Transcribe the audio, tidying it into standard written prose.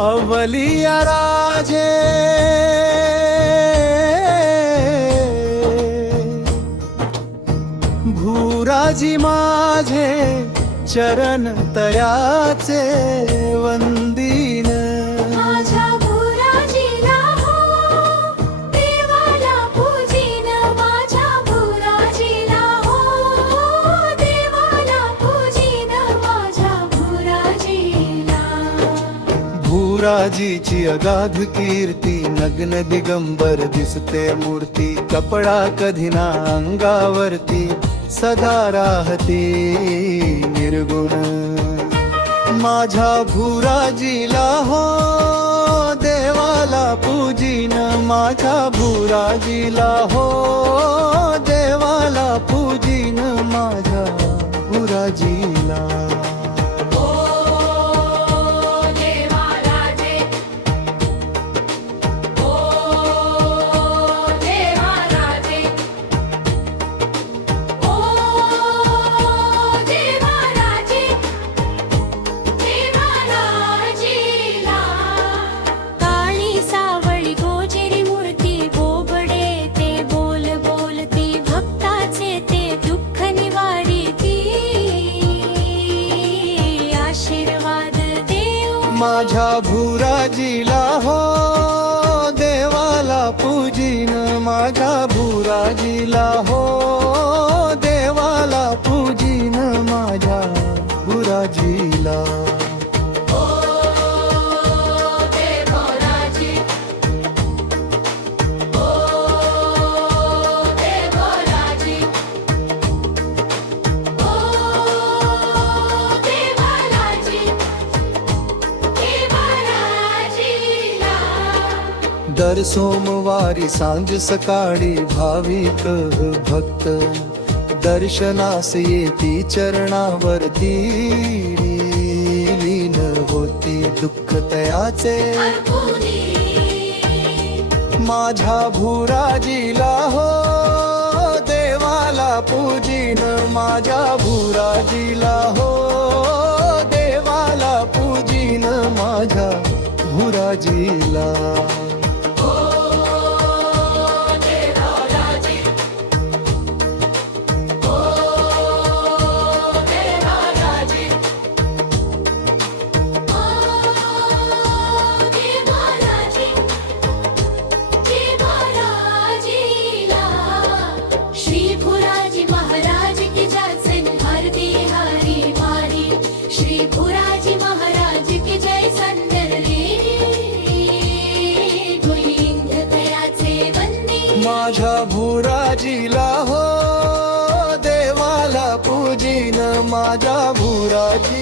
अवलिया राजे भूराजी माझे चरण तयाचे वंदीन माझ्या भुराजीला हो देवाला पूजीन माझ्या भुराजीला हो देवाला पूजीन माझ्या भुराजीला भूराजीची अगाध कीर्ती नग्न दिगंबर दिसते मूर्ती कपडा कधी ना अंगावरती सदा राहते निर्गुण माझ्या भुराजीला हो देवाला पूजीन माझ्या भुराजीला हो देवाला पूजीन माझ्या भुराजीला माझ्या भुराजीला हो देवाला पूजीन माझ्या भुराजीला हो देवाला पूजीन माझ्या भुराजीला दर सोमवारी सांज सकाळी भाविक भक्त दर्शनास येती चरणावरती लीन होती दुःख तयाचे माझ्या भुराजीला हो देवाला पूजीन माझ्या भुराजीला हो देवाला पूजीन माझ्या भुराजीला माझ्या भुराजीला हो देवाला पूजीन माझ्या भुराजी